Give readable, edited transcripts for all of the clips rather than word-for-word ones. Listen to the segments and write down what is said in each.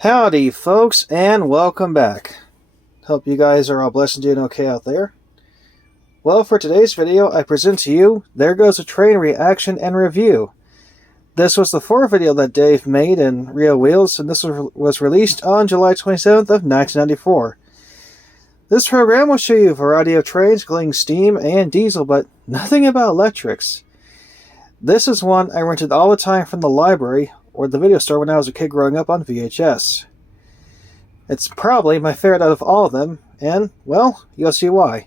Howdy, folks, and welcome back. Hope you guys are all blessed and doing okay out there. Well, for today's video, I present to you There Goes a Train reaction and review. This was the fourth video that Dave made in Real Wheels, and this was released on July 27th of 1994. This program will show you a variety of trains, including steam and diesel, but nothing about electrics. This is one I rented all the time from the library or the video store when I was a kid growing up on VHS. It's probably my favorite out of all of them, and, well, you'll see why.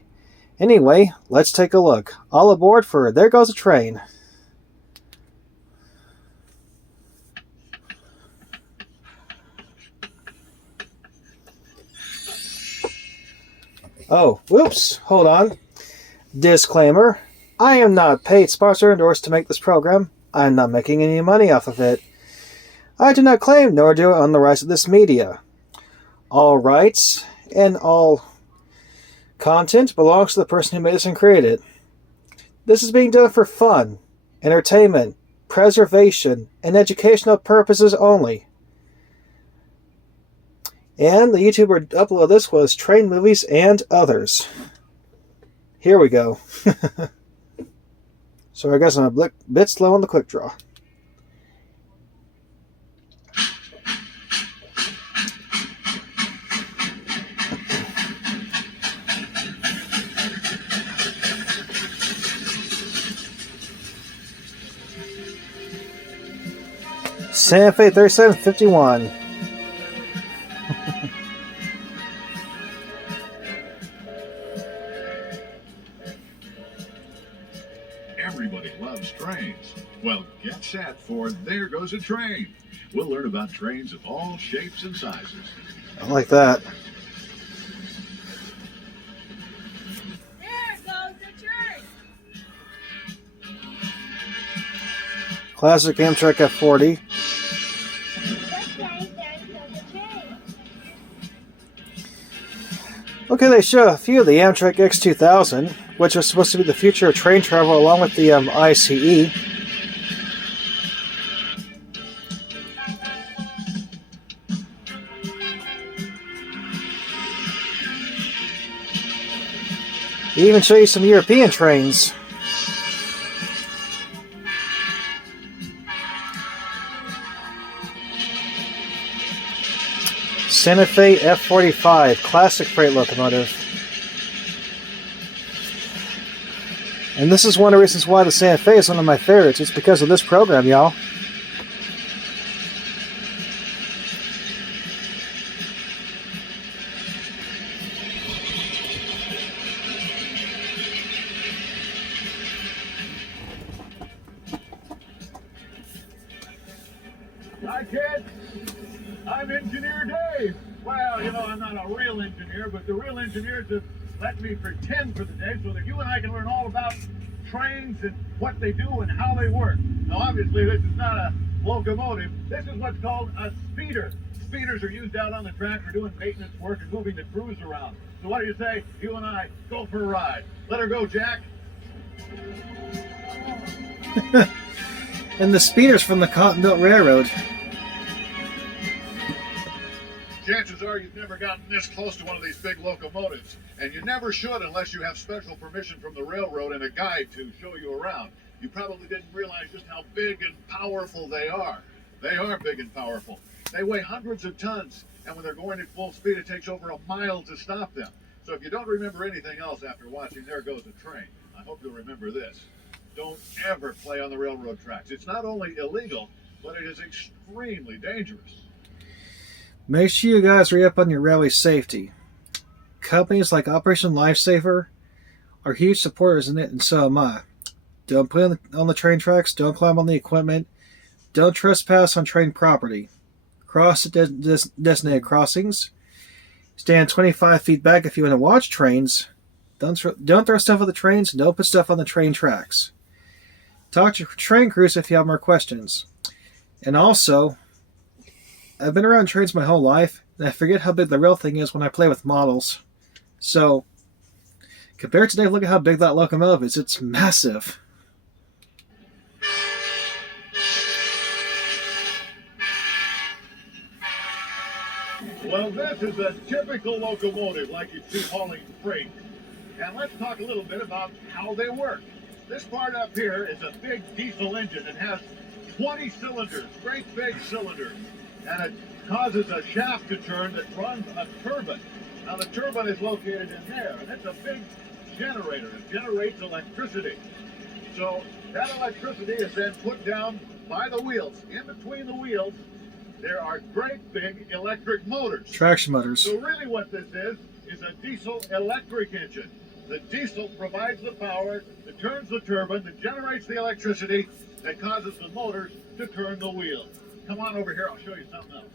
Anyway, let's take a look. All aboard for There Goes a Train. Oh, whoops, hold on. Disclaimer, I am not paid, sponsored, or endorsed to make this program. I am not making any money off of it. I do not claim nor do I own the rights of this media. All rights and all content belongs to the person who made this and created it. This is being done for fun, entertainment, preservation, and educational purposes only. And the YouTuber upload of this was Train Movies and Others. Here we go. So I guess I'm a bit slow on the quick draw. Santa Fe 3751. Everybody loves trains. Well, get set for There Goes a Train. We'll learn about trains of all shapes and sizes. I like that. There goes the train. Classic Amtrak F40. There goes the train. Okay, they show a few of the Amtrak X2000, which was supposed to be the future of train travel along with the ICE. They even show you some European trains. Santa Fe F45, classic freight locomotive. And this is one of the reasons why the Santa Fe is one of my favorites. It's because of this program, y'all. Hi, kids. I'm Engineer Dave. Well, I'm not a real engineer, but the real engineers have let me pretend for the day so that you and I can learn all about trains and what they do and how they work. Now, obviously, this is not a locomotive. This is what's called a speeder. Speeders are used out on the track for doing maintenance work and moving the crews around. So what do you say? You and I go for a ride. Let her go, Jack. And the speeders from the Cotton Belt Railroad. Chances are you've never gotten this close to one of these big locomotives, and you never should unless you have special permission from the railroad and a guide to show you around. You probably didn't realize just how big and powerful they are. They are big and powerful. They weigh hundreds of tons, and when they're going at full speed, it takes over a mile to stop them. So if you don't remember anything else after watching There Goes a Train, I hope you'll remember this. Don't ever play on the railroad tracks. It's not only illegal, but it is extremely dangerous. Make sure you guys re up on your railway safety. Companies like Operation Lifesaver are huge supporters in it, and so am I. Don't play on the train tracks, don't climb on the equipment, don't trespass on train property. Cross the designated crossings. Stand 25 feet back if you want to watch trains. Don't throw stuff at the trains, don't put stuff on the train tracks. Talk to train crews if you have more questions. And also, I've been around trains my whole life, and I forget how big the real thing is when I play with models. So, compared to Dave, look at how big that locomotive is. It's massive. Well, this is a typical locomotive like you see hauling freight. And let's talk a little bit about how they work. This part up here is a big diesel engine. It has 20 cylinders, great big cylinders. And it causes a shaft to turn that runs a turbine. Now the turbine is located in there, and it's a big generator. It generates electricity. So that electricity is then put down by the wheels. In between the wheels, there are great big electric motors. Traction motors. So really what this is a diesel electric engine. The diesel provides the power that turns the turbine, that generates the electricity, that causes the motors to turn the wheels. Come on over here, I'll show you something else.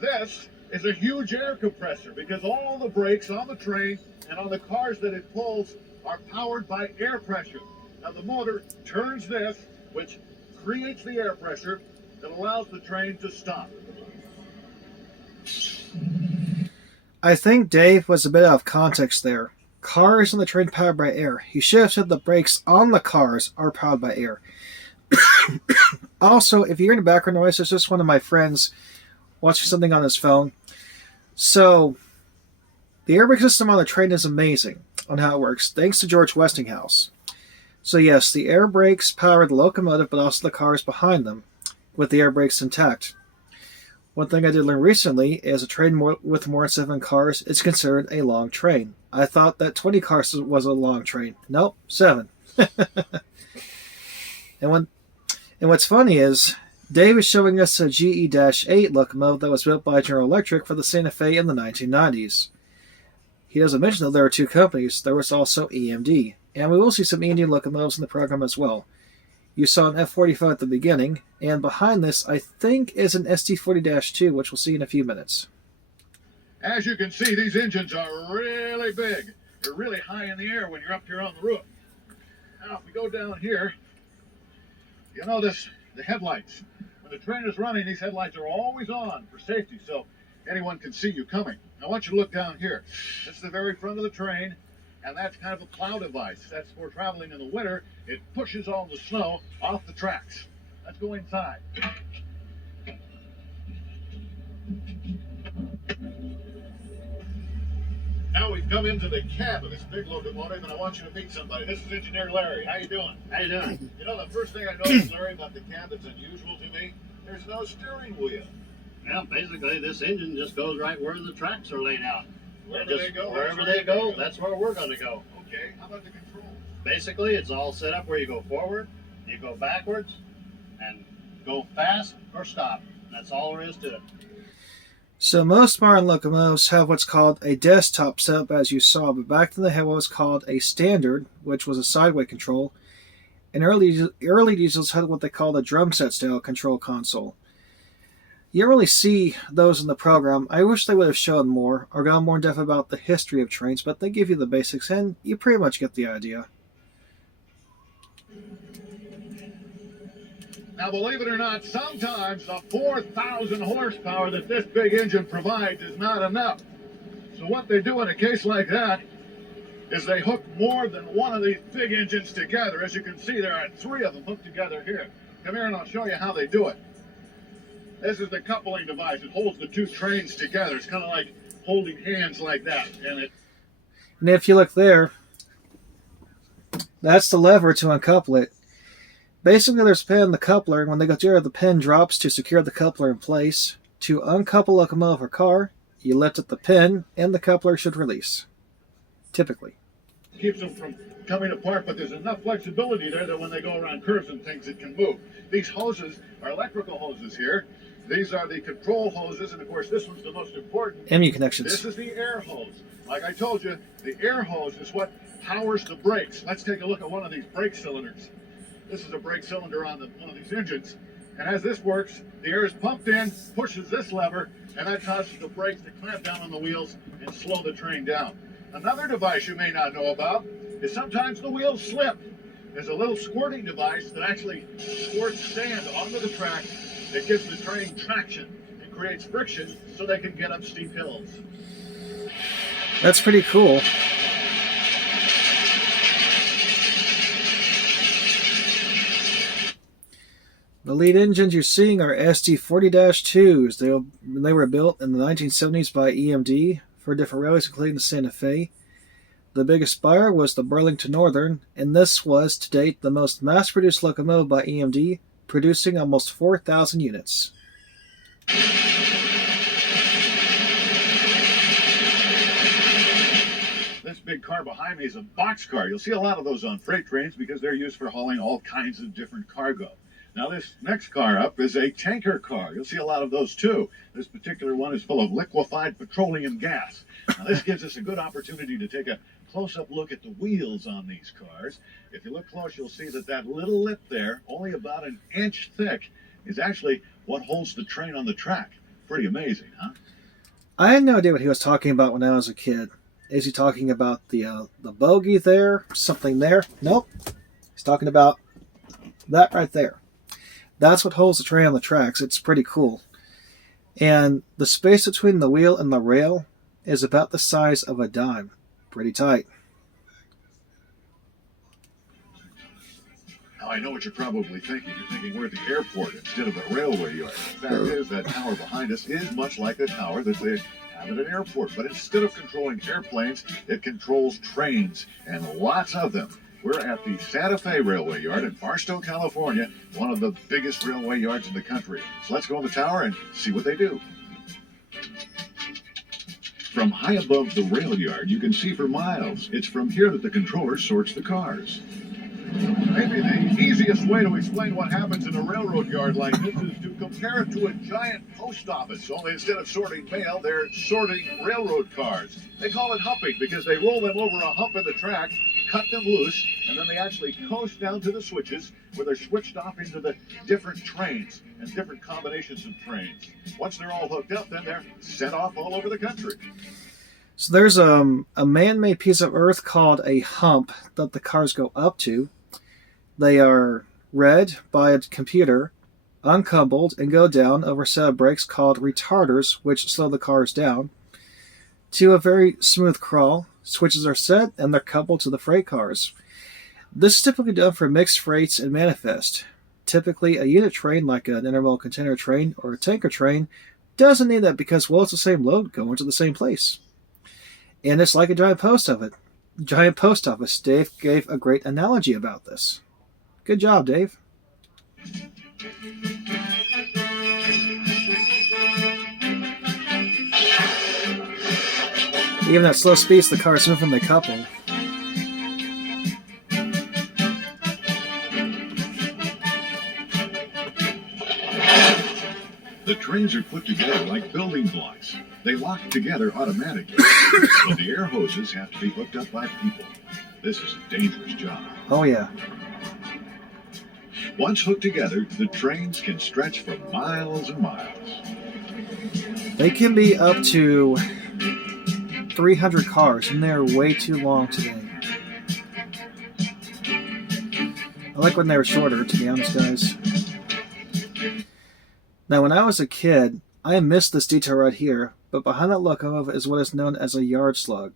This is a huge air compressor because all the brakes on the train and on the cars that it pulls are powered by air pressure. Now the motor turns this, which creates the air pressure that allows the train to stop. I think Dave was a bit out of context there. Cars on the train powered by air. He should have said the brakes on the cars are powered by air. Also, if you hear the background noise, it's just one of my friends watching something on his phone. So, the airbag system on the train is amazing on how it works, thanks to George Westinghouse. So yes, the air brakes power the locomotive, but also the cars behind them, with the air brakes intact. One thing I did learn recently is a train with more than 7 cars is considered a long train. I thought that 20 cars was a long train. Nope, 7. And what's funny is, Dave is showing us a GE-8 locomotive that was built by General Electric for the Santa Fe in the 1990s. He doesn't mention that there are 2 companies. There was also EMD, and we will see some EMD locomotives in the program as well. You saw an F-45 at the beginning, and behind this, I think, is an ST-40-2, which we'll see in a few minutes. As you can see, these engines are really big. They're really high in the air when you're up here on the roof. Now, if we go down here, you notice the headlights. When the train is running, these headlights are always on for safety, so anyone can see you coming. Now, I want you to look down here. That's the very front of the train, and that's kind of a plow device. That's for traveling in the winter. It pushes all the snow off the tracks. Let's go inside. Now we've come into the cab of this big locomotive, and I want you to meet somebody. This is Engineer Larry. How you doing? How you doing? You know, the first thing I noticed, Larry, about the cab that's unusual to me, there's no steering wheel. Well, basically, this engine just goes right where the tracks are laid out. Wherever they go, wherever they go, that's where we're going to go. Okay, how about the controls? Basically, it's all set up where you go forward, you go backwards, and go fast or stop. That's all there is to it. So most modern locomotives have what's called a desktop setup, as you saw, but back then they had what was called a standard, which was a sideway control, and early diesels had what they called a drum set style control console. You don't really see those in the program. I wish they would have shown more, or gone more in depth about the history of trains, but they give you the basics, and you pretty much get the idea. Now, believe it or not, sometimes the 4,000 horsepower that this big engine provides is not enough. So what they do in a case like that is they hook more than one of these big engines together. As you can see, there are 3 of them hooked together here. Come here and I'll show you how they do it. This is the coupling device. It holds the 2 trains together. It's kind of like holding hands like that. And if you look there, that's the lever to uncouple it. Basically, there's a pin in the coupler, and when they go there, the pin drops to secure the coupler in place. To uncouple a locomotive or car, you lift up the pin, and the coupler should release. Typically. Keeps them from coming apart, but there's enough flexibility there that when they go around curves and things, it can move. These hoses are electrical hoses here. These are the control hoses, and of course, this one's the most important. MU connections. This is the air hose. Like I told you, the air hose is what powers the brakes. Let's take a look at one of these brake cylinders. This is a brake cylinder on one of these engines. And as this works, the air is pumped in, pushes this lever, and that causes the brakes to clamp down on the wheels and slow the train down. Another device you may not know about is sometimes the wheels slip. There's a little squirting device that actually squirts sand onto the track that gives the train traction. It creates friction so they can get up steep hills. That's pretty cool. The lead engines you're seeing are SD40-2s. They were built in the 1970s by EMD for different railways, including the Santa Fe. The biggest buyer was the Burlington Northern, and this was, to date, the most mass-produced locomotive by EMD, producing almost 4,000 units. This big car behind me is a boxcar. You'll see a lot of those on freight trains because they're used for hauling all kinds of different cargo. Now this next car up is a tanker car. You'll see a lot of those too. This particular one is full of liquefied petroleum gas. Now this gives us a good opportunity to take a close-up look at the wheels on these cars. If you look close, you'll see that little lip there, only about an inch thick, is actually what holds the train on the track. Pretty amazing, huh? I had no idea what he was talking about when I was a kid. Is he talking about the bogie there? Something there? Nope. He's talking about that right there. That's what holds the train on the tracks. It's pretty cool. And the space between the wheel and the rail is about the size of a dime. Pretty tight. Now, I know what you're probably thinking. You're thinking we're at the airport instead of a railway yard. The fact is that tower behind us is much like a tower that they have at an airport. But instead of controlling airplanes, it controls trains, and lots of them. We're at the Santa Fe Railway Yard in Barstow, California, one of the biggest railway yards in the country. So let's go in the tower and see what they do. From high above the rail yard, you can see for miles. It's from here that the controller sorts the cars. Maybe the easiest way to explain what happens in a railroad yard like this is to compare it to a giant post office. Only instead of sorting mail, they're sorting railroad cars. They call it humping because they roll them over a hump in the track, cut them loose, and then they actually coast down to the switches where they're switched off into the different trains and different combinations of trains. Once they're all hooked up, then they're sent off all over the country. So there's a man-made piece of earth called a hump that the cars go up to. They are read by a computer, uncoupled, and go down over a set of brakes called retarders, which slow the cars down, to a very smooth crawl. Switches are set, and they're coupled to the freight cars. This is typically done for mixed freights and manifest. Typically, a unit train like an intermodal container train or a tanker train doesn't need that because, well, it's the same load going to the same place. And it's like a giant post office. Dave gave a great analogy about this. Good job, Dave. Even at slow speeds, the cars move when they couple. The trains are put together like building blocks. They lock together automatically, but the air hoses have to be hooked up by people. This is a dangerous job. Oh, yeah. Once hooked together, the trains can stretch for miles and miles. They can be up to 300 cars, and they're way too long today. I like when they were shorter, to be honest, guys. Now, when I was a kid, I missed this detail right here, but behind that locomotive is what is known as a yard slug.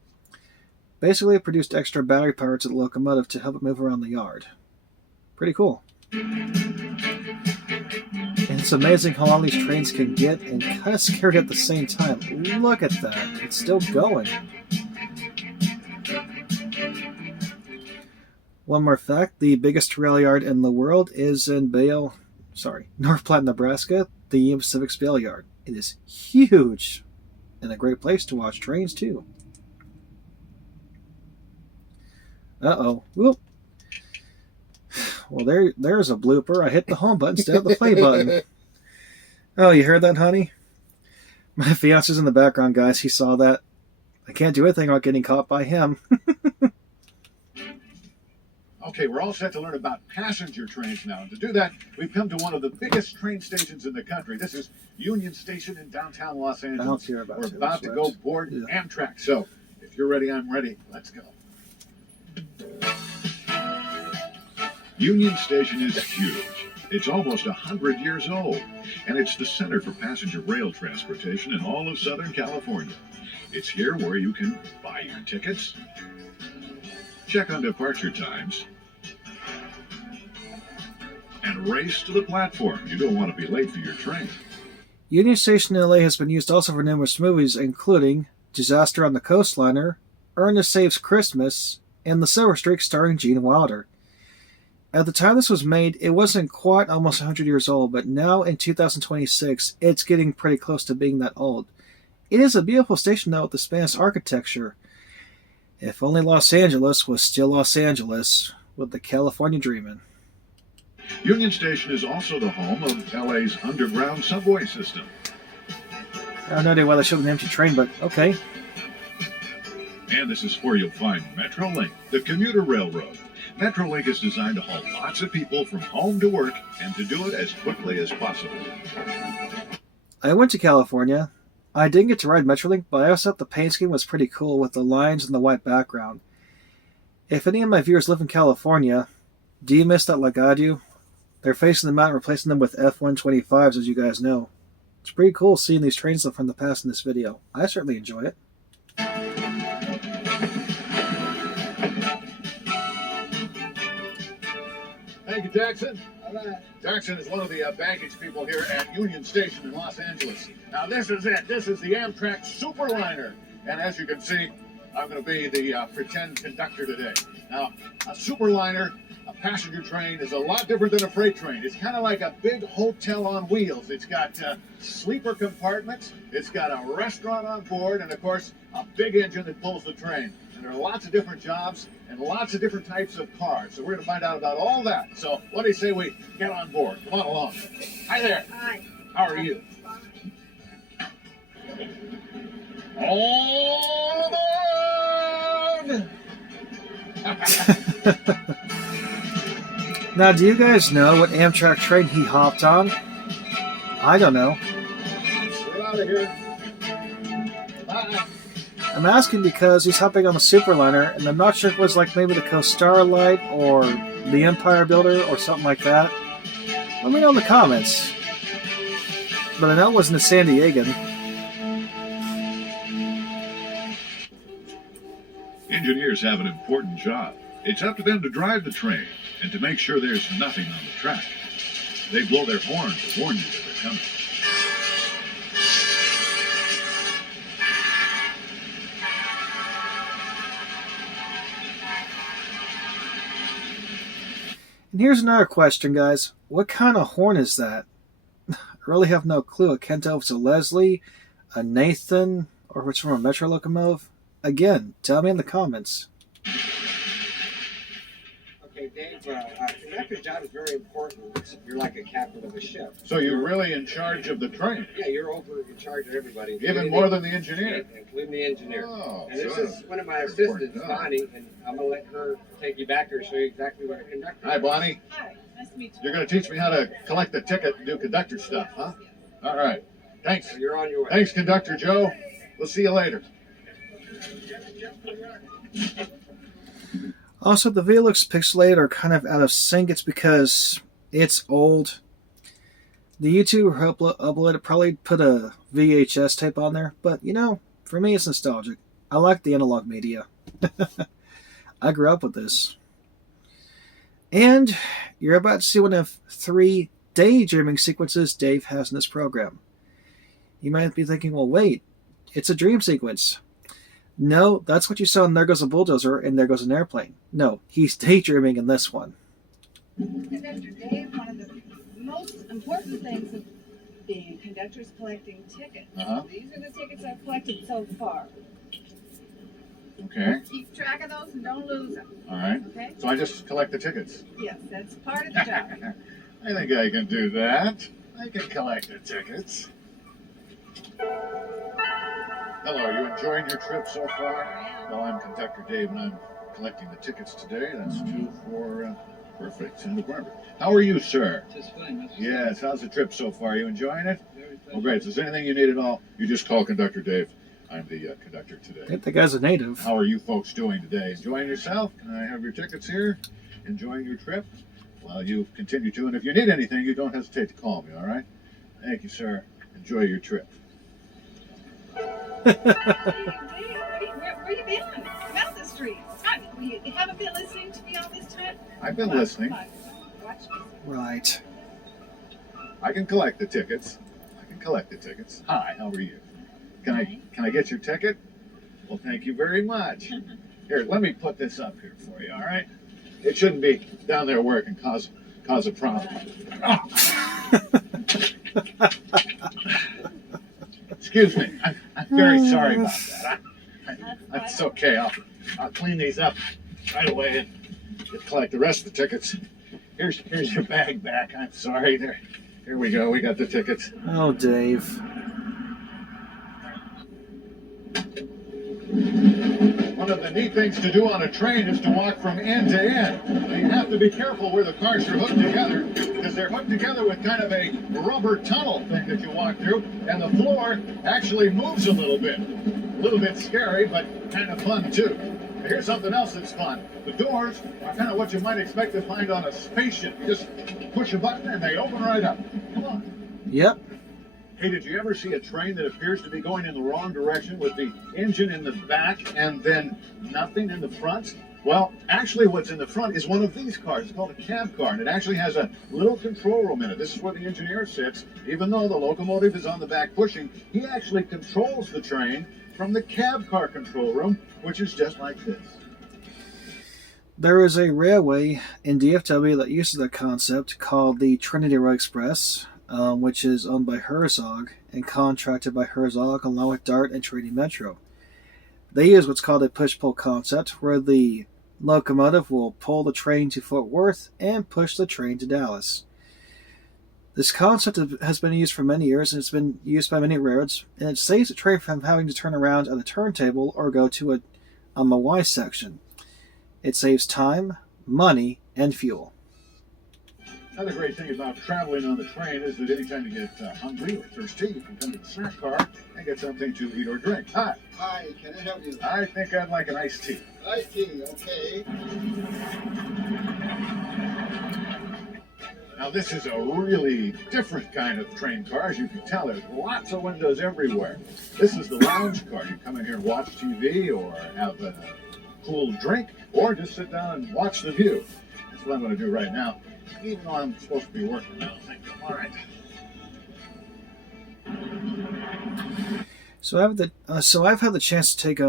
Basically, it produced extra battery power to the locomotive to help it move around the yard. Pretty cool. And it's amazing how long these trains can get, and kind of scary at the same time. Look at that. It's still going. One more fact, the biggest rail yard in the world is in North Platte, Nebraska, the Union Pacific Rail Yard. It is huge and a great place to watch trains, too. Uh-oh. Whoop. Well, there's a blooper. I hit the home button instead of the play button. Oh, you heard that, honey? My fiance's in the background, guys. He saw that. I can't do anything about getting caught by him. Okay, we're all set to learn about passenger trains now. And to do that, we've come to one of the biggest train stations in the country. This is Union Station in downtown Los Angeles. I don't care about We're Taylor about to go Swift. board Yeah. Amtrak. So, if you're ready, I'm ready. Let's go. Union Station is huge. It's almost 100 years old, and it's the center for passenger rail transportation in all of Southern California. It's here where you can buy your tickets, check on departure times, and race to the platform. You don't want to be late for your train. Union Station in LA has been used also for numerous movies, including Disaster on the Coastliner, Ernest Saves Christmas, and The Silver Streak starring Gene Wilder. At the time this was made, it wasn't quite almost 100 years old, but now in 2026, it's getting pretty close to being that old. It is a beautiful station though with the Spanish architecture. If only Los Angeles was still Los Angeles, with the California dreamin'. Union Station is also the home of LA's underground subway system. I have no idea why they showed an empty train, but okay. And this is where you'll find Metrolink, the commuter railroad. Metrolink is designed to haul lots of people from home to work and to do it as quickly as possible. I went to California. I didn't get to ride Metrolink, but I also thought the paint scheme was pretty cool with the lines and the white background. If any of my viewers live in California, do you miss that like I do? They're facing the mountain, replacing them with F-125s, as you guys know. It's pretty cool seeing these trains from the past in this video. I certainly enjoy it. Thank you, Jackson. All right. Jackson is one of the baggage people here at Union Station in Los Angeles. Now, this is it. This is the Amtrak Superliner. And as you can see, I'm going to be the pretend conductor today. Now, a Superliner, a passenger train, is a lot different than a freight train. It's kind of like a big hotel on wheels. It's got sleeper compartments. It's got a restaurant on board. And, of course, a big engine that pulls the train. And there are lots of different jobs and lots of different types of cars. So we're going to find out about all that. So what do you say we get on board? Come on along. Hi there. Hi. How are you? All aboard! Now, do you guys know what Amtrak train he hopped on? I don't know. We're out of here. Bye. I'm asking because he's hopping on the Superliner, and I'm not sure if it was like maybe the Coast Starlight or the Empire Builder or something like that. Let me know in the comments. But I know it wasn't a San Diegan. Engineers have an important job. It's up to them to drive the train and to make sure there's nothing on the track. They blow their horn to warn you that they're coming. And here's another question, guys. What kind of horn is that? I really have no clue. I can't tell if it's a Leslie, a Nathan, or if it's from a Metro locomotive. Again, tell me in the comments. Okay, Dave, conductor's job is very important. You're like a captain of a ship. So you're really in charge of the train, Yeah, you're in charge of everybody. even more than the engineer. Including the engineer. Oh, And this sure. is one of my Important assistants, job. Bonnie, and I'm going to let her take you back there and show you exactly what a conductor Hi, is. Bonnie. Hi. Nice to meet you. You're going to teach me how to collect the ticket and do conductor stuff, huh? All right. Thanks. So you're on your way. Thanks, Conductor Joe. We'll see you later. Also, the video looks pixelated or kind of out of sync. It's because it's old. The YouTuber who uploaded probably put a VHS tape on there, but you know, for me it's nostalgic. I like the analog media. I grew up with this. And you're about to see one of 3 daydreaming sequences Dave has in this program. You might be thinking, well, wait, it's a dream sequence. No, that's what you saw in There Goes a Bulldozer and There Goes an Airplane. No, he's daydreaming in this one. Conductor Dave, one of the most important things of being a conductor is collecting tickets. Uh-huh. These are the tickets I've collected so far. Okay. Keep track of those and don't lose them, All right. okay? So I just collect the tickets. Yes, that's part of the job. I think I can do that. I can collect the tickets. Hello, are you enjoying your trip so far? Well, I'm Conductor Dave, and I'm collecting the tickets today. That's 2 for perfect. Santa Barbara. How are you, sir? Just fine. That's Yes. How's the trip so far? Are you enjoying it? very Well, great. So, is there anything you need at all? You just call Conductor Dave. I'm the conductor I today. think the guy's a native. How are you folks doing today? Enjoying yourself? Can I have your tickets here? Enjoying your trip? Well, you continue to, and if you need anything, you don't hesitate to call me, all right? Thank you, sir. Enjoy your trip. Hey, Dave, where you been? Come out the street. You haven't been listening to me all this time? I've been listening. Come on. watch me. Right. I can collect the tickets. Hi, how are you? Can I get your ticket? Well, thank you very much. Here, let me put this up here for you, all right? It shouldn't be down there where it can cause a problem. Ah. Excuse me. I'm very sorry about that. That's okay. I'll clean these up right away and collect the rest of the tickets. Here's your bag back. I'm sorry. Here we go. We got the tickets. Oh, Dave. One of the neat things to do on a train is to walk from end to end. But you have to be careful where the cars are hooked together, because they're hooked together with kind of a rubber tunnel thing that you walk through, and the floor actually moves a little bit. A little bit scary, but kind of fun too. Now, here's something else that's fun. The doors are kind of what you might expect to find on a spaceship. You just push a button and they open right up. Come on. Yep. Hey, did you ever see a train that appears to be going in the wrong direction with the engine in the back and then nothing in the front? Well, actually what's in the front is one of these cars. It's called a cab car, and it actually has a little control room in it. This is where the engineer sits. Even though the locomotive is on the back pushing, he actually controls the train from the cab car control room, which is just like this. There is a railway in DFW that uses the concept called the Trinity Road Express, which is owned by Herzog and contracted by Herzog along with DART and Trinity Metro. They use what's called a push-pull concept, where the locomotive will pull the train to Fort Worth and push the train to Dallas. This concept has been used for many years, and it's been used by many railroads, and it saves the train from having to turn around at a turntable or go to a Y section. It saves time, money, and fuel. Another great thing about traveling on the train is that anytime you get hungry or thirsty, you can come to the snack car and get something to eat or drink. Hi. Hi, can I help you? I think I'd like an iced tea. Iced tea, okay. Now, this is a really different kind of train car. As you can tell, there's lots of windows everywhere. This is the lounge car. You come in here and watch TV or have a cool drink or just sit down and watch the view. That's what I'm going to do right now, even though I'm supposed to be working now. All right. So I've had the chance to take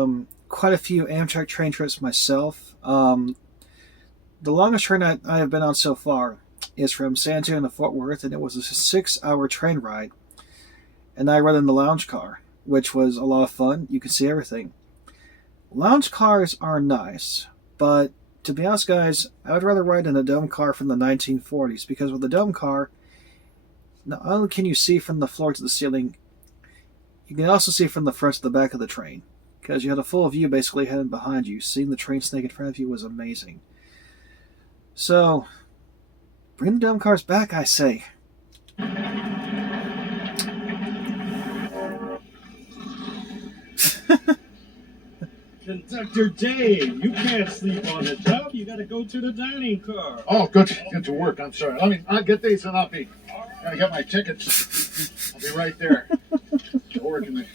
quite a few Amtrak train trips myself. The longest train I have been on so far is from San Antonio to Fort Worth, and it was a 6-hour train ride. And I rode in the lounge car, which was a lot of fun. You could see everything. Lounge cars are nice, but to be honest, guys, I would rather ride in a dome car from the 1940s, because with a dome car, not only can you see from the floor to the ceiling, you can also see from the front to the back of the train, because you had a full view basically ahead and behind you. Seeing the train snake in front of you was amazing. So, bring the dome cars back, I say. Conductor Dave, you can't sleep on the job. You got to go to the dining car. Oh, good to work. I'm sorry. I'll get these and I'll gotta get my tickets. I'll be right there. To work in the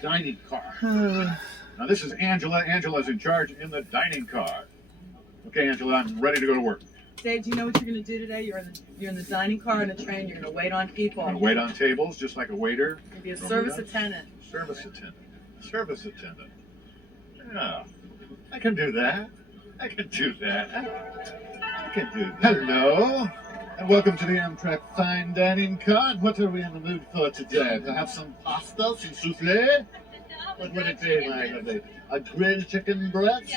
dining car. Now this is Angela. Angela's in charge in the dining car. Okay, Angela, I'm ready to go to work. Dave, do you know what you're going to do today? You're in the dining car on the train. You're going to wait on people. I'm gonna wait on tables just like a waiter. You'll be a service attendant. Service attendant. Service attendant. Yeah, I can do that. I can do that. Hello, and welcome to the Amtrak Fine Dining Car. What are we in the mood for today? To have some pasta, some souffle? What would it be, my lovely? A grilled chicken breast?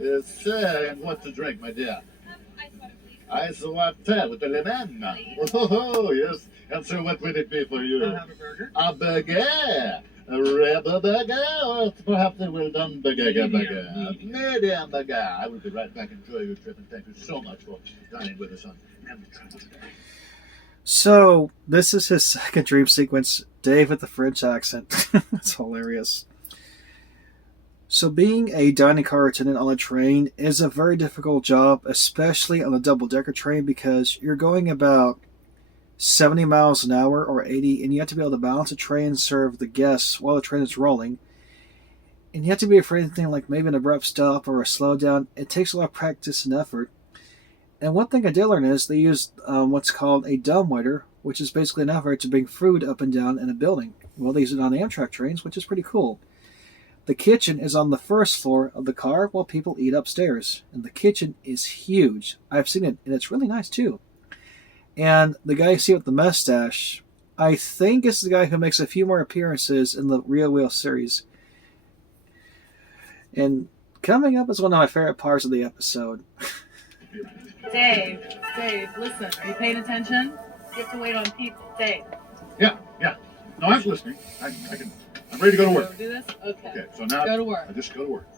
Yes, sir. And what to drink, my dear? Ice latte with the lemon. Oh, yes. And so what would it be for you? I'll have a burger. A burger. A rubber burger, or perhaps a well done burger. Medium burger. I will be right back. Enjoy your trip, and thank you so much for dining with us on Amtrak today. So, this is his second dream sequence, Dave with the French accent. It's hilarious. So, being a dining car attendant on a train is a very difficult job, especially on a double-decker train, because you're going about 70 miles an hour or 80, and you have to be able to balance a train and serve the guests while the train is rolling. And you have to be afraid of anything like maybe an abrupt stop or a slowdown. It takes a lot of practice and effort. And one thing I did learn is they used what's called a dumbwaiter, which is basically an elevator to bring food up and down in a building. Well, they use it on Amtrak trains, which is pretty cool. The kitchen is on the first floor of the car while people eat upstairs. And the kitchen is huge. I've seen it, and it's really nice too. And the guy you see with the mustache, I think is the guy who makes a few more appearances in the Real Wheel series. And coming up is one of my favorite parts of the episode. Dave, listen. Are you paying attention? You have to wait on people. Dave. Yeah. No, I'm listening. I'm ready to go to work. So do this? Okay. Okay, so now Go to work. I just go to work.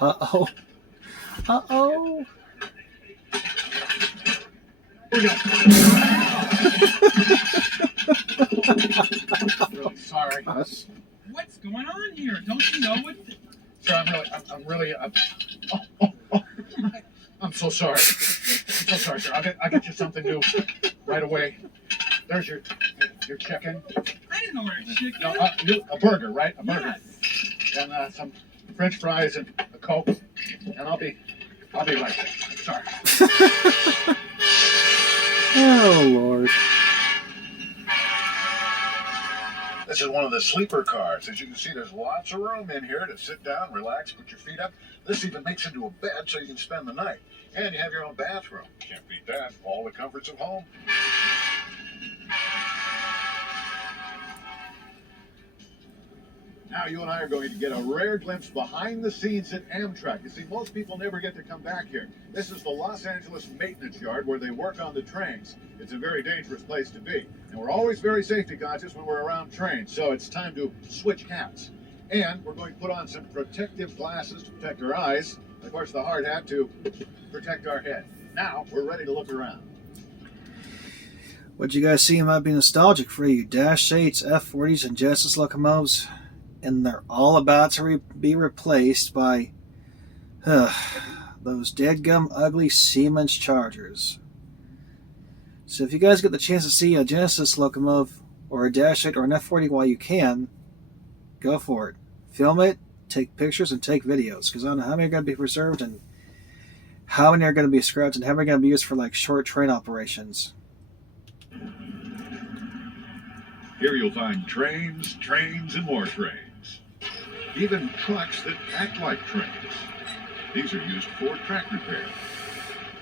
Uh-oh. Uh-oh. Really sorry. What's going on here? Don't you know what? Sir, I'm so sorry. I'm so sorry, sir. I'll get you something new right away. There's your chicken. I didn't order chicken. No, a burger, right? A burger. Yes. And some French fries and a Coke. And I'll be right there. Sorry. Oh, Lord. This is one of the sleeper cars. As you can see, there's lots of room in here to sit down, relax, put your feet up. This even makes into a bed so you can spend the night. And you have your own bathroom. Can't beat that. All the comforts of home. Now you and I are going to get a rare glimpse behind the scenes at Amtrak. You see, most people never get to come back here. This is the Los Angeles maintenance yard where they work on the trains. It's a very dangerous place to be. And we're always very safety conscious when we're around trains. So it's time to switch hats. And we're going to put on some protective glasses to protect our eyes. And of course, the hard hat to protect our head. Now we're ready to look around. What you guys see might be nostalgic for you. Dash 8s, F40s, and Genesis locomotives. And they're all about to be replaced by those deadgum ugly Siemens Chargers. So if you guys get the chance to see a Genesis locomotive or a Dash 8 or an F40 while you can, go for it. Film it, take pictures, and take videos. Because I don't know how many are going to be preserved and how many are going to be scrapped and how many are going to be used for like short train operations. Here you'll find trains, and more trains. Even trucks that act like trains. These are used for track repair.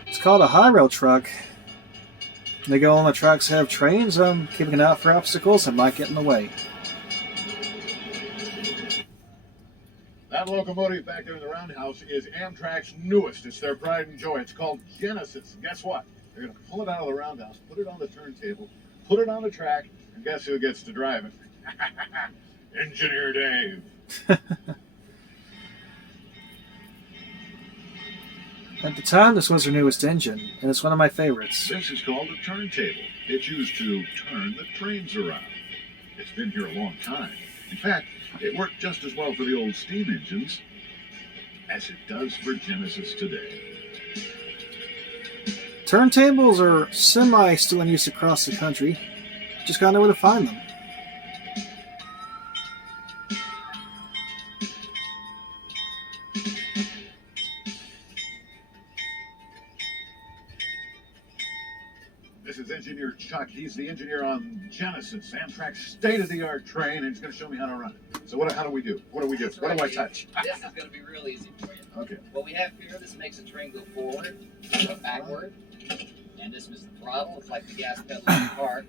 It's called a high rail truck. They go on the tracks that have trains, keeping an eye out for obstacles that might get in the way. That locomotive back there in the roundhouse is Amtrak's newest. It's their pride and joy. It's called Genesis. Guess what? They're going to pull it out of the roundhouse, put it on the turntable, put it on the track, and guess who gets to drive it? Engineer Dave. At the time, this was their newest engine, and it's one of my favorites. This is called a turntable. It's used to turn the trains around. It's been here a long time. In fact, it worked just as well for the old steam engines as it does for Genesis today. Turntables are still in use across the country. Just gotta know where to find them. This is Engineer Chuck. He's the engineer on Genesis, Amtrak's state-of-the-art train, and he's going to show me how to run it. So how do we do? What do we do? That's What do I right, touch? This is going to be real easy for you. Okay. What we have here, this makes the train go forward, go backward, and this is the throttle. It's like the gas pedal in the car.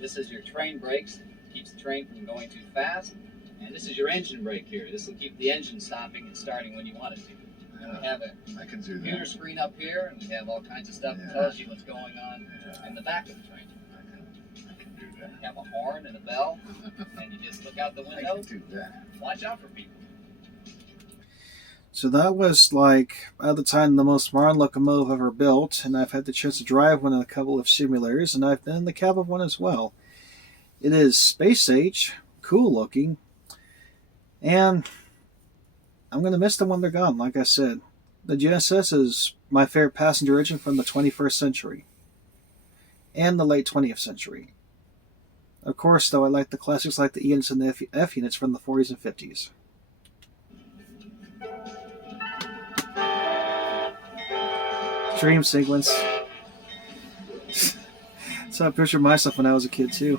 This is your train brakes, keeps the train from going too fast, and this is your engine brake here. This will keep the engine stopping and starting when you want it to. And we have a I can do computer that. screen up here, and we have all kinds of stuff that Yeah. tells you what's going on in the back of the train. I can do that. You have a horn and a bell, and you just look out the I window, can do that. watch out for people. So that was like, at the time, the most modern locomotive ever built, and I've had the chance to drive one in a couple of simulators, and I've been in the cab of one as well. It is space age, cool looking, and I'm going to miss them when they're gone, like I said. The Genesis is my favorite passenger engine from the 21st century, and the late 20th century. Of course, though, I like the classics like the E units and the F units from the 40s and 50s. dream sequence. So I pictured myself when I was a kid too.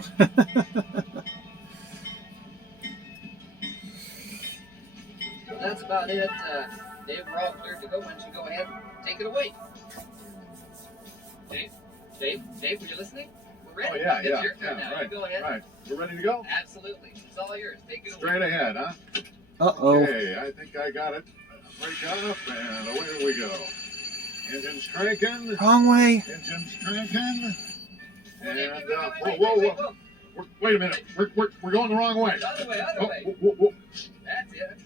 So that's about it. Dave, we're all cleared to go. Why don't you go ahead and take it away? Dave, were you listening? We're ready. Oh, yeah, It's yeah, your turn now. right, You go ahead. right. We're ready to go? Absolutely. It's all yours. Take it away. Straight ahead, huh? Uh-oh. Okay, I think I got it. Break off, and away we go. Engines cranking. Wrong way. Engines cranking. And, Wait, whoa. Wait a minute. We're going the wrong way. Other way, Oh, way. whoa. That's it.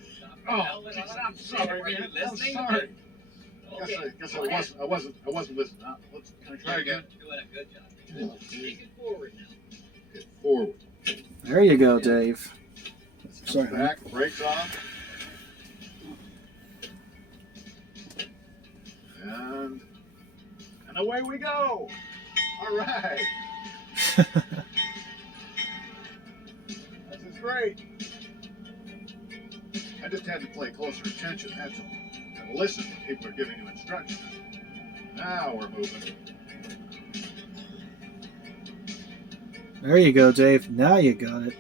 Oh, Helmet geez, on. I'm sorry, Were you man. I'm listening? sorry. Okay. Guess Go ahead. I wasn't listening. Can I try again? You're doing a good job. Take it forward now. Okay, forward. There you go, Dave. Sorry. Back, brakes off. And away we go. All right. This is great. I just had to pay closer attention, that's all. And listen when people are giving you instructions. Now we're moving. There you go, Dave. Now you got it.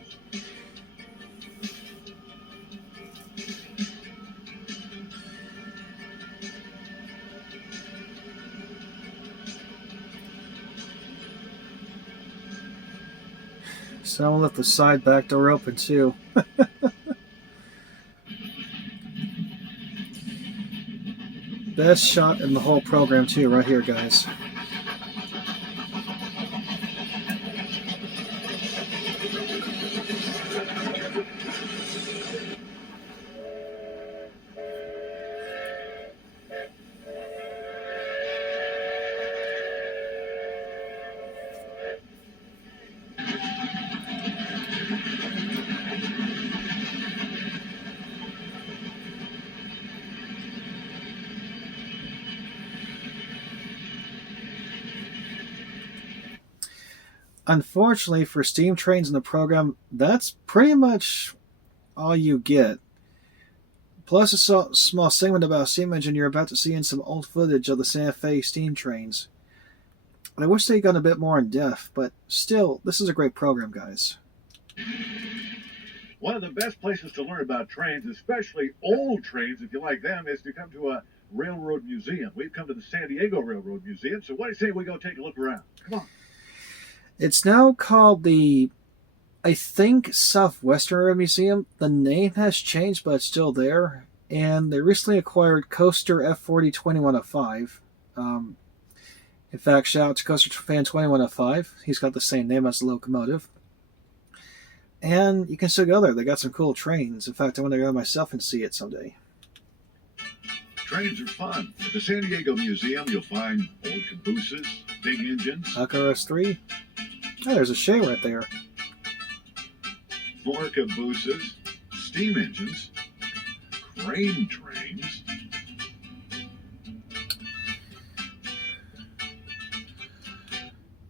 So I'll let the side back door open too. Best shot in the whole program too, right here, guys. Unfortunately for steam trains in the program, that's pretty much all you get. Plus a small segment about a steam engine you're about to see in some old footage of the Santa Fe steam trains. I wish they'd gone a bit more in depth, but still, this is a great program, guys. One of the best places to learn about trains, especially old trains, if you like them, is to come to a railroad museum. We've come to the San Diego Railroad Museum, so what do you say we go take a look around? Come on. It's now called the, I think, Southwestern Railroad Museum. The name has changed, but it's still there. And they recently acquired Coaster F40 2105. In fact, shout out to Coaster Fan 2105. He's got the same name as the locomotive. And you can still go there. They got some cool trains. In fact, I want to go myself and see it someday. Trains are fun. At the San Diego Museum, you'll find old cabooses, big engines, Alcaraz 3. Oh, there's a Shea right there. more cabooses, steam engines, crane trains,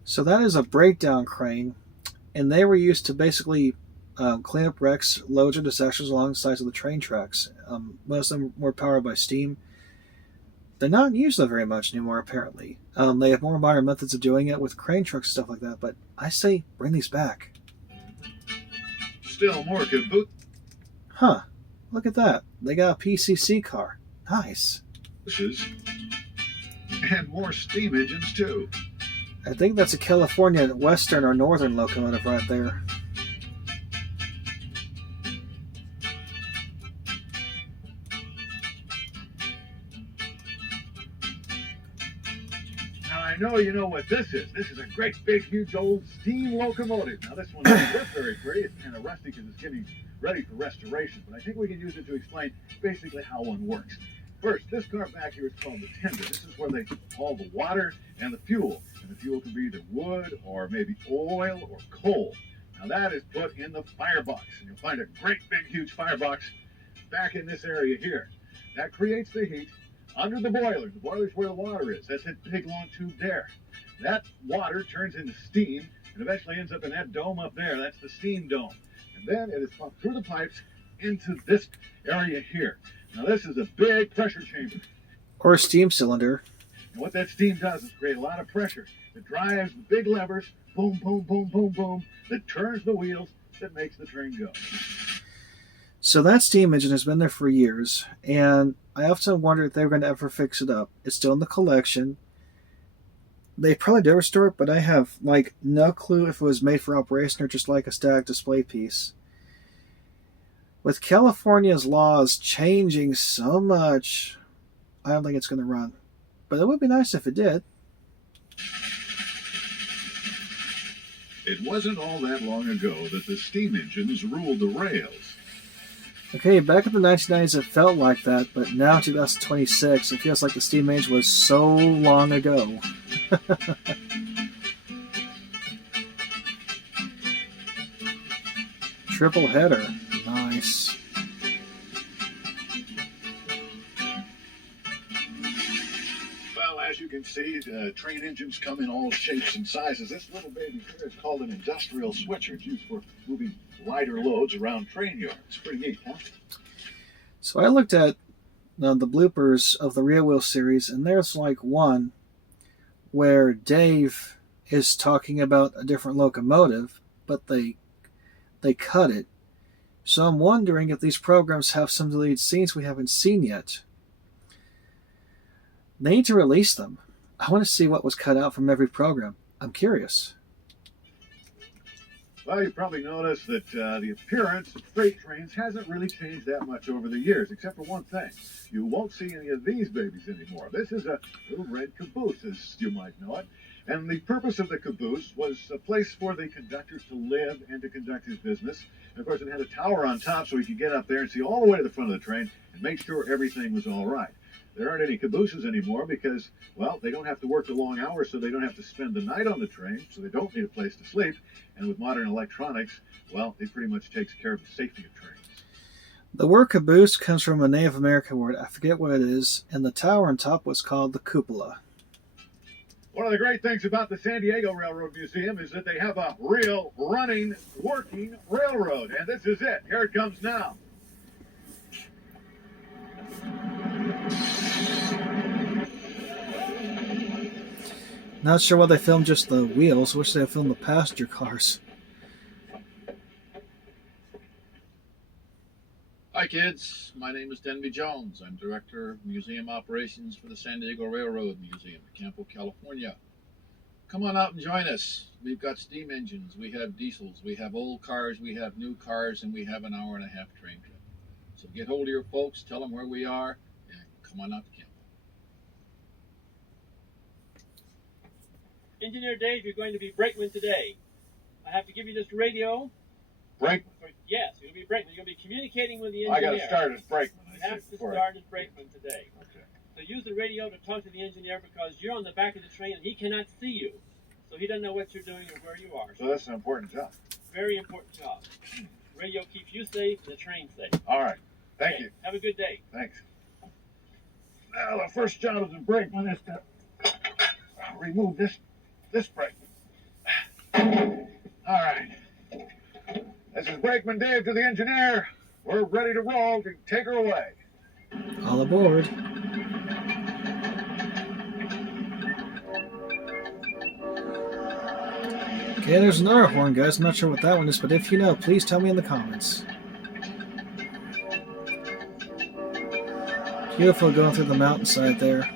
So that is a breakdown crane, and they were used to basically clean up wrecks, loads, or disasters along the sides of the train tracks. Most of them were powered by steam. They're not used though very much anymore, apparently. They have more modern methods of doing it with crane trucks and stuff like that, but I say bring these back. still more cabooses, Huh, look at that. They got a PCC car. Nice. and more steam engines too. I think that's a California Western or Northern locomotive right there. Now I know you know what this is. This is a great big huge old steam locomotive. Now this one doesn't look very pretty. It's kind of rusty because it's getting ready for restoration, but I think we can use it to explain basically how one works. First, this car back here is called the tender. This is where they haul the water and the fuel. And the fuel can be either wood or maybe oil or coal. Now that is put in the firebox. And you'll find a great big huge firebox back in this area here. That creates the heat under the boiler. The boiler is where the water is. That's that big long tube there. That water turns into steam and eventually ends up in that dome up there. That's the steam dome. And then it is pumped through the pipes into this area here. Now this is a big pressure chamber. Or a steam cylinder. And what that steam does is create a lot of pressure that drives the big levers, boom, boom, boom, boom, boom, that turns the wheels, that makes the train go. So that steam engine has been there for years, and I often wondered if they were going to ever fix it up. It's still in the collection. They probably did restore it, but I have no clue if it was made for operation or just like a static display piece. With California's laws changing so much, I don't think it's going to run. But it would be nice if it did. It wasn't all that long ago that the steam engines ruled the rails. Okay, back in the 1990s it felt like that, but now 2026 it feels like the steam engine was so long ago. Triple header. Nice. Well, as you can see, train engines come in all shapes and sizes. This little baby here is called an industrial switcher. It's used for moving lighter loads around train yards. Pretty neat, huh? So I looked at the bloopers of the Real Wheel series, and there's one where Dave is talking about a different locomotive, but they cut it. So I'm wondering if these programs have some deleted scenes we haven't seen yet. They need to release them. I want to see what was cut out from every program. I'm curious. Well, you probably noticed that the appearance of freight trains hasn't really changed that much over the years, except for one thing. You won't see any of these babies anymore. This is a little red caboose, as you might know it. And the purpose of the caboose was a place for the conductor to live and to conduct his business. And of course, it had a tower on top so he could get up there and see all the way to the front of the train and make sure everything was all right. There aren't any cabooses anymore because, well, they don't have to work the long hours, so they don't have to spend the night on the train, so they don't need a place to sleep. And with modern electronics, well, it pretty much takes care of the safety of trains. The word caboose comes from a Native American word, I forget what it is, and the tower on top was called the cupola. One of the great things about the San Diego Railroad Museum is that they have a real, running, working railroad. And this is it. Here it comes now. Not sure why they filmed just the wheels. Wish they had filmed the passenger cars. Hi kids, my name is Denby Jones. I'm Director of Museum Operations for the San Diego Railroad Museum in Campo, California. Come on out and join us. We've got steam engines, we have diesels, we have old cars, we have new cars, and we have an hour-and-a-half train trip. So get hold of your folks, tell them where we are, and come on out to Campo. Engineer Dave, you're going to be brakeman today. I have to give you this radio. Brakeman? Yes, you're going to be brakeman. You're going to be communicating with the I engineer. got to start as brakeman. You have to start as brakeman today. Okay. So use the radio to talk to the engineer because you're on the back of the train and he cannot see you. So he doesn't know what you're doing or where you are. So that's an important job. Very important job. Radio keeps you safe and the train safe. All right. Thank Okay, you. Have a good day. Thanks. Now, the first job of the brakeman is to remove this brake. All right. This is Brakeman Dave to the engineer. We're ready to roll. Take her away. All aboard. Okay, there's another horn, guys. I'm not sure what that one is, but if you know, please tell me in the comments. Beautiful going through the mountainside there.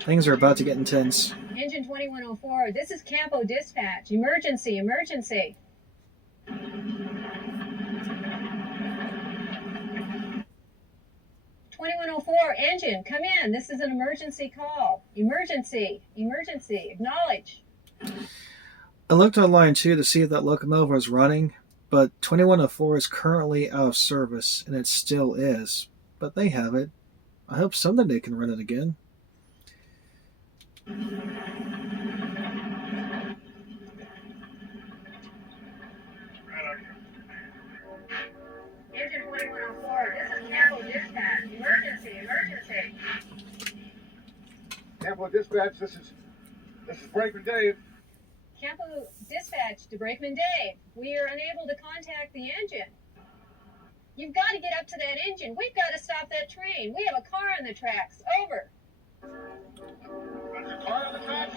Things are about to get intense. Engine 2104, this is Campo Dispatch. Emergency, emergency. 2104, engine, come in. This is an emergency call. Emergency, emergency, acknowledge. I looked online too to see if that locomotive was running, but 2104 is currently out of service, and it still is. But they have it. I hope someday they can run it again. Engine 2104, this is Campo Dispatch. Emergency, emergency. Campo Dispatch, this is Brakeman Dave. Campo dispatch to Brakeman Dave. We are unable to contact the engine. You've got to get up to that engine. We've got to stop that train. We have a car on the tracks. Over. There's a car on the tracks?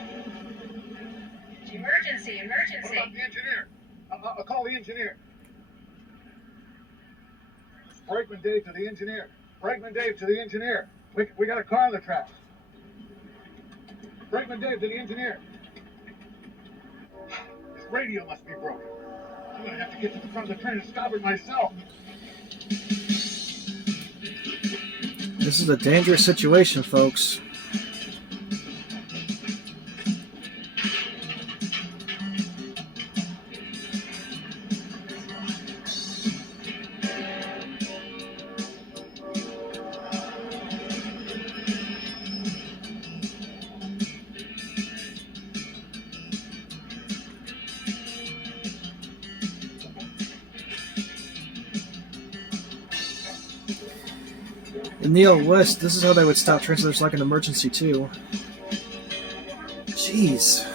Emergency, What emergency. about the engineer? I'll call the engineer. Brakeman Dave to the engineer. Brakeman Dave to the engineer. We got a car on the tracks. Brakeman Dave to the engineer. This radio must be broken. I'm gonna have to get to the front of the train and stop it myself. This is a dangerous situation, folks. In the old West, this is how they would stop trains. There's like an emergency too. Jeez.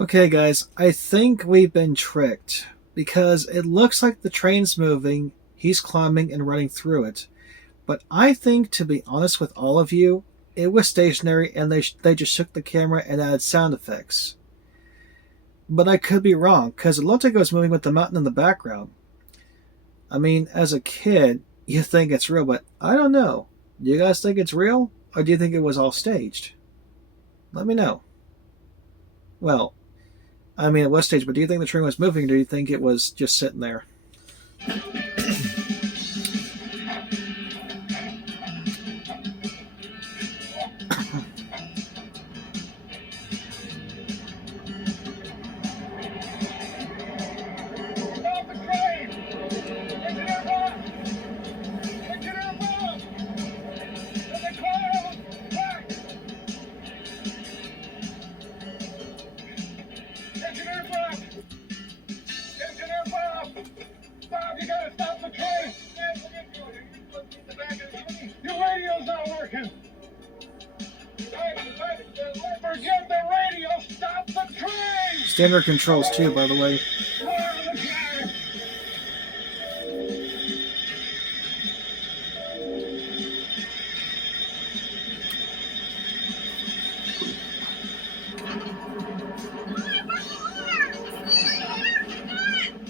Okay, guys, I think we've been tricked because it looks like the train's moving, he's climbing and running through it. But I think, to be honest with all of you, it was stationary and they just shook the camera and added sound effects. But I could be wrong because it looked like it was moving with the mountain in the background. I mean, as a kid, you think it's real, but I don't know. Do you guys think it's real or do you think it was all staged? Let me know. Well, I mean, it was staged, but do you think the train was moving, or do you think it was just sitting there? Standard controls too, by the way.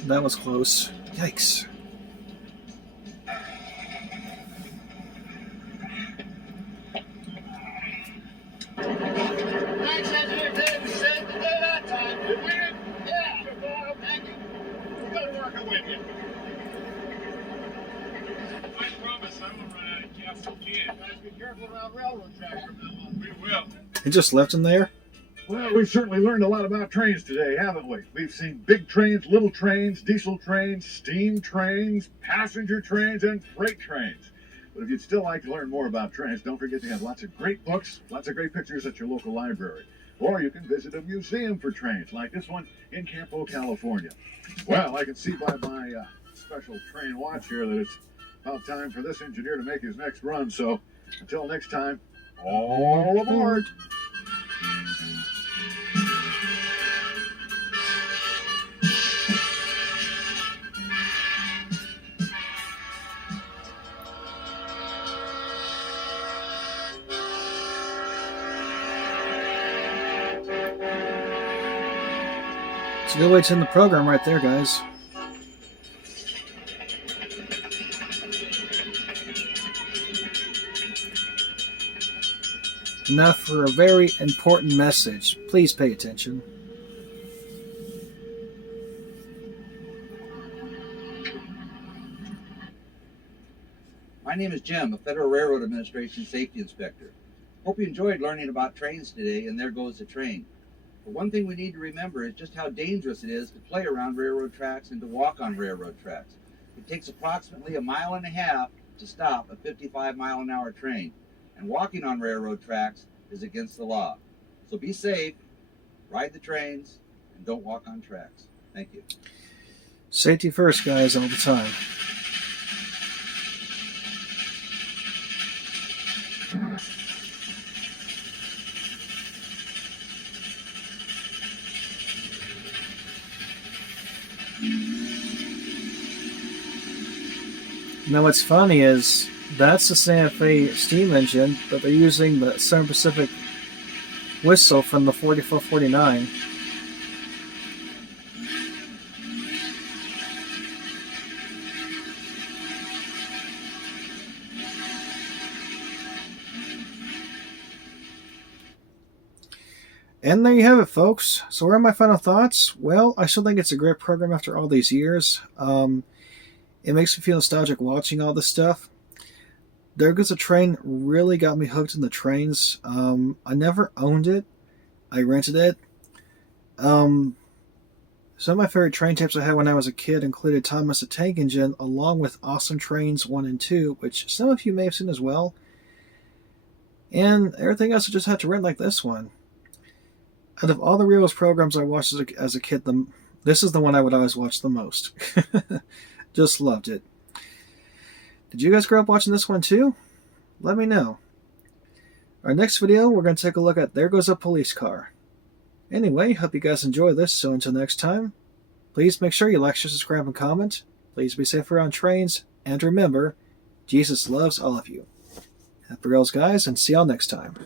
That was close. Yikes. Thanks, Engineer Dave. We saved the day that time. Did we? Yeah. Thank you. Good working with you. I promise I won't run out of gas again. Guys, be careful around railroad tracks from now on. We will. He just left him there? Well, we've certainly learned a lot about trains today, haven't we? We've seen big trains, little trains, diesel trains, steam trains, passenger trains, and freight trains. But if you'd still like to learn more about trains, don't forget to have lots of great books, lots of great pictures at your local library. Or you can visit a museum for trains, like this one in Campo, California. Well, I can see by my special train watch here that it's about time for this engineer to make his next run. So until next time, all aboard! It's a good way to end the program right there, guys. Now for a very important message. Please pay attention. My name is Jim, a Federal Railroad Administration Safety Inspector. Hope you enjoyed learning about trains today, and there goes the train. But one thing we need to remember is just how dangerous it is to play around railroad tracks and to walk on railroad tracks. It takes approximately 1.5 miles to stop a 55-mile-an-hour train, and walking on railroad tracks is against the law. So be safe, ride the trains, and don't walk on tracks. Thank you. Safety first, guys, all the time. Now what's funny is that's the Santa Fe steam engine, but they're using the Southern Pacific whistle from the 4449. And there you have it, folks. So what are my final thoughts? Well, I still think it's a great program after all these years. It makes me feel nostalgic watching all this stuff. There Goes a Train really got me hooked in the trains. I never owned it. I rented it. Some of my favorite train tapes I had when I was a kid included Thomas the Tank Engine, along with Awesome Trains 1 and 2, which some of you may have seen as well. And everything else I just had to rent, like this one. Out of all the Rails programs I watched as a kid, this is the one I would always watch the most. Just loved it. Did you guys grow up watching this one too? Let me know. Our next video, we're going to take a look at There Goes a Police Car. Anyway, hope you guys enjoy this, so until next time, please make sure you like, share, subscribe, and comment. Please be safe around trains, and remember, Jesus loves all of you. Happy rails, guys, and see y'all next time.